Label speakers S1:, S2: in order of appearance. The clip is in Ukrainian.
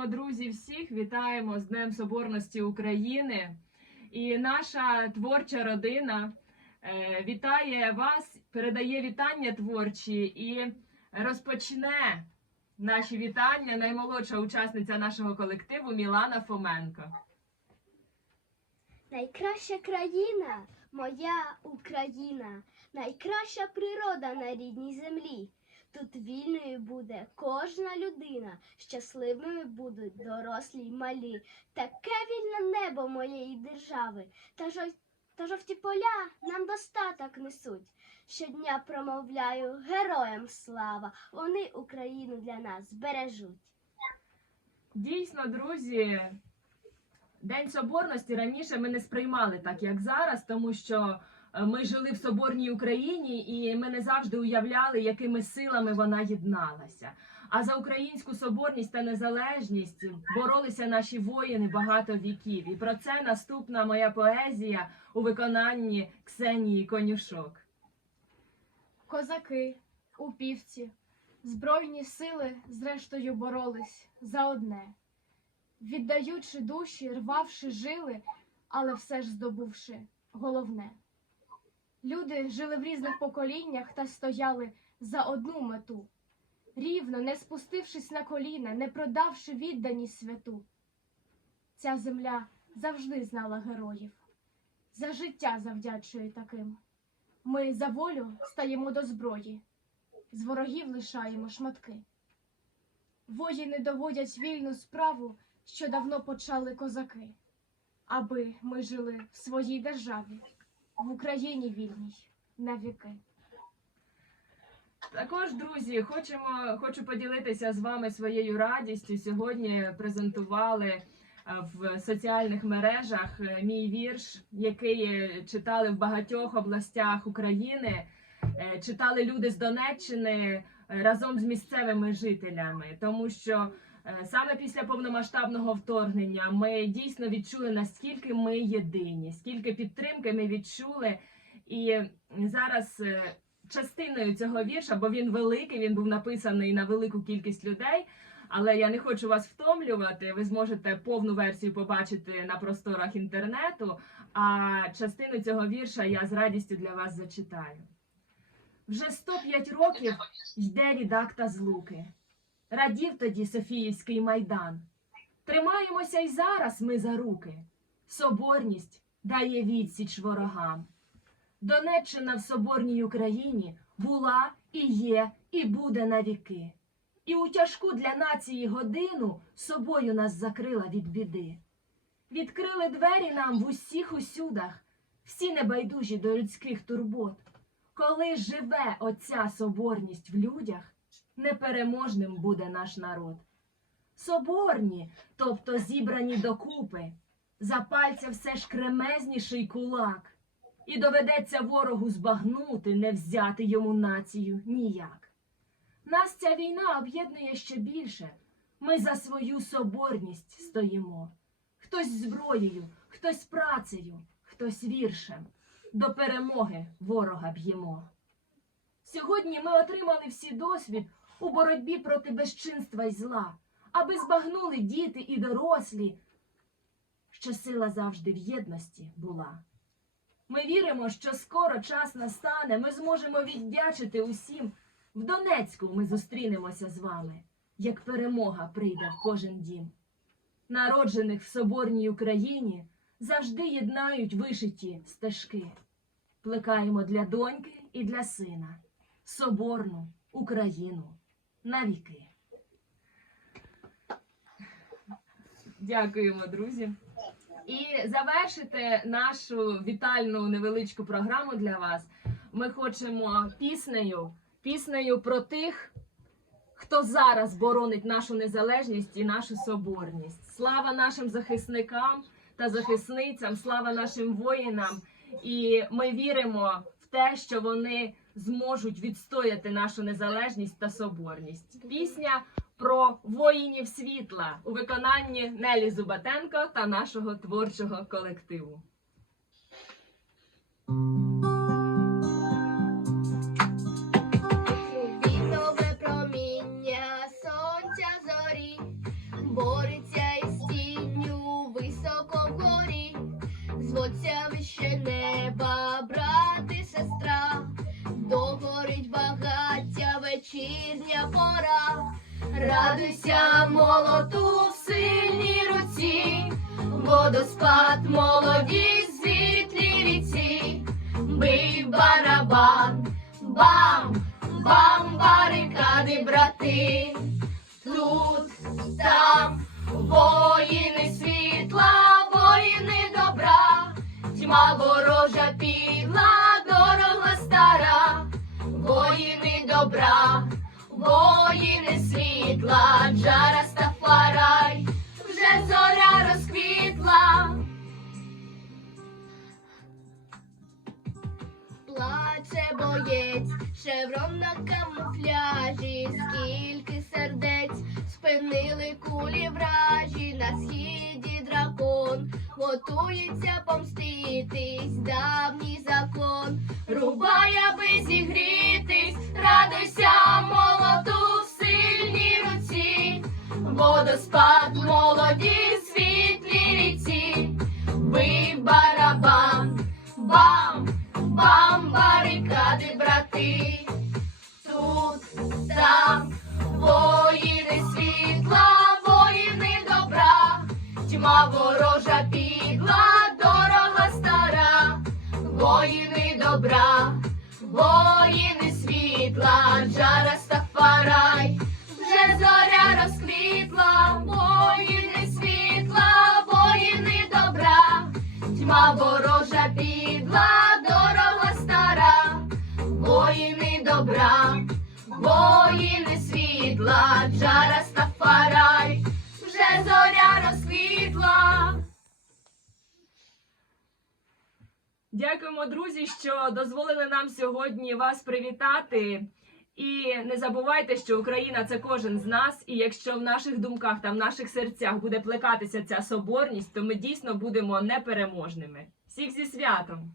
S1: Вітаємо, друзі, всіх! Вітаємо з Днем Соборності України. І наша творча родина е, вітає вас, передає вітання творчі і розпочне наші вітання наймолодша учасниця нашого колективу Мілана Фоменко.
S2: Найкраща країна, моя Україна, найкраща природа на рідній землі. Тут вільною буде кожна людина, щасливими будуть дорослі й малі. Таке вільне небо моєї держави, та, жо- та жовті поля нам достаток несуть. Щодня промовляю героям слава, вони Україну для нас бережуть.
S1: Дійсно, друзі, День Соборності раніше ми не сприймали так, як зараз, тому що ми жили в Соборній Україні і ми не завжди уявляли, якими силами вона єдналася. А за українську соборність та незалежність боролися наші воїни багато віків. І про це наступна моя поезія у виконанні Ксенії Конюшок.
S3: Козаки, упівці, збройні сили зрештою боролись за одне, віддаючи душі, рвавши жили, але все ж здобувши головне. Люди жили в різних поколіннях та стояли за одну мету, рівно не спустившись на коліна, не продавши відданість святу. Ця земля завжди знала героїв, за життя завдячує таким. Ми за волю стаємо до зброї, з ворогів лишаємо шматки. Воїни доводять вільну справу, що давно почали козаки, аби ми жили в своїй державі, в Україні вільній навіки.
S1: Також, друзі, хочемо, хочу поділитися з вами своєю радістю. Сьогодні презентували е, в соціальних мережах е, мій вірш, який е, читали в багатьох областях України. Читали люди з Донеччини разом з місцевими жителями, тому що саме після повномасштабного вторгнення ми дійсно відчули наскільки ми єдині, скільки підтримки ми відчули, і зараз. е, частиною цього вірша, бо він великий, він був написаний на велику кількість людей. Але я не хочу вас втомлювати. Ви зможете повну версію побачити на просторах інтернету. А частину цього вірша я з радістю для вас зачитаю. Вже 105 років йде від акта злуки. Радів тоді Софіївський майдан. Тримаємося й зараз ми за руки. Соборність дає відсіч ворогам. Донеччина в соборній Україні була і є, і буде навіки. І у тяжку для нації годину собою нас закрила від біди. Відкрили двері нам в усіх усюдах, всі небайдужі до людських турбот. Коли живе оця соборність в людях, непереможним буде наш народ. Соборні, тобто зібрані докупи, за пальця все ж кремезніший кулак. І доведеться ворогу збагнути, не взяти йому націю ніяк. Нас ця війна об'єднує ще більше. Ми за свою соборність стоїмо. Хтось зброєю, хтось працею, хтось віршем. До перемоги ворога б'ємо. Сьогодні ми отримали всі досвід у боротьбі проти безчинства й зла, аби збагнули діти і дорослі, що сила завжди в єдності була. Ми віримо, що скоро час настане, ми зможемо віддячити усім. В Донецьку ми зустрінемося з вами, як перемога прийде в кожен дім. Народжених в соборній Україні завжди єднають вишиті стежки. Плекаємо для доньки і для сина соборну Україну навіки. Дякуємо, друзі. І завершити нашу вітальну невеличку програму для вас. Ми хочемо піснею, піснею про тих, хто зараз боронить нашу незалежність і нашу соборність. Слава нашим захисникам та захисницям, слава нашим воїнам. І ми віримо те, що вони зможуть відстояти нашу незалежність та соборність. Пісня про воїнів світла у виконанні Нелі Зубатенко та нашого творчого колективу.
S2: Радуйся молоту в сильній руці, водоспад молодість світлій ріці, бий барабан, бам, бам, барикади, брати, тут, там, воїни світла, воїни добра, тьма ворожа підла, воїни світла, джара стафарай, вже зоря розквітла. Плаче боєць, шеврон на камуфляжі, скільки сердець спинили кулі вражі на східі дракон, готується помститись, давній закон, рубай, аби зігрітись, радуйся молоту водоспад молоді світлі ріці, бий барабан, бам, бам, барикади, брати, тут, там, воїни світла, воїни добра, тьма розквітла, воїни світла, воїни добра, тьма ворожа підла, дорога стара, воїни добра, воїни світла, джара стафарай, вже зоря розквітла.
S1: Дякуємо, друзі, що дозволили нам сьогодні вас привітати. І не забувайте, що Україна це кожен з нас. І якщо в наших думках та в наших серцях буде плекатися ця соборність, то ми дійсно будемо непереможними. Всіх зі святом!